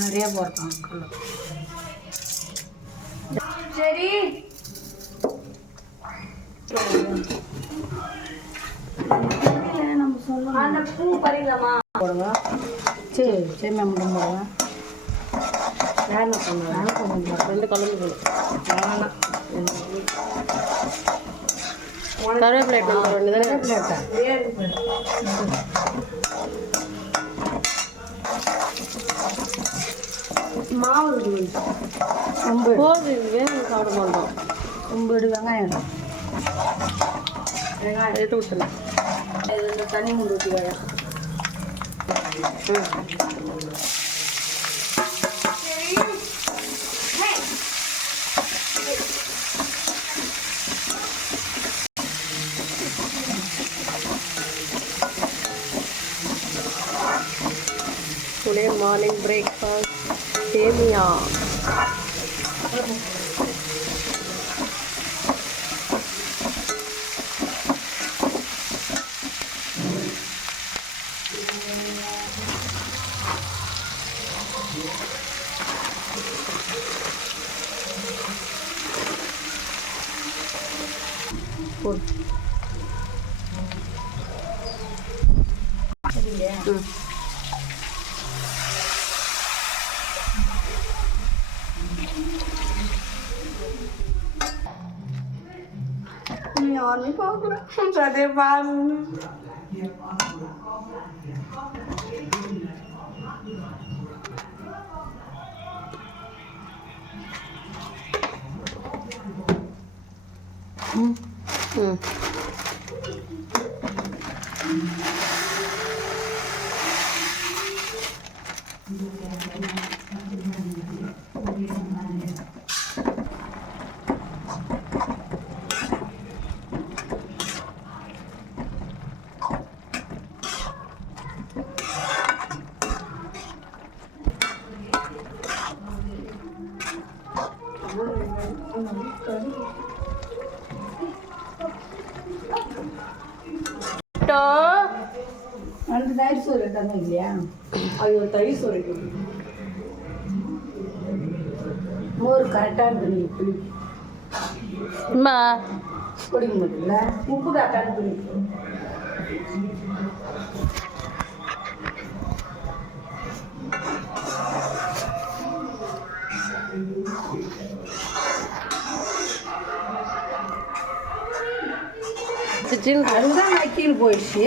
நிறைய போடுறோம். சரி நம்ம சொல்லலாம். அந்த பூ பறிக்கலாமா போடுங்க. சரி சரி மேம் போடுவேன். யார் பண்ணுவேன்? ரெண்டு கலந்து வேணாம். கருவேப்பிலை நம்பர் ஒன்று தானே மாவு போது வேணும் சாப்பிட மாட்டோம். ரொம்ப வெங்காயம் எடுத்து விட்டுலாம். இது தண்ணி மூணு ஊற்றி வேலை. Today morning breakfast சேமியா. யாருமே பார்க்கல. அதே பாருங்க. அந்த தயிர் சோறு எடுத்தாங்க இல்லையா? அது ஒரு தயிர் சோறு எடுக்கணும். மோர் கரெக்டாக இருக்கு. புளி குடிக்க முடியல. உப்பு கரெக்டாக புளி. அதுதான் நக்கீல் போயிடுச்சு.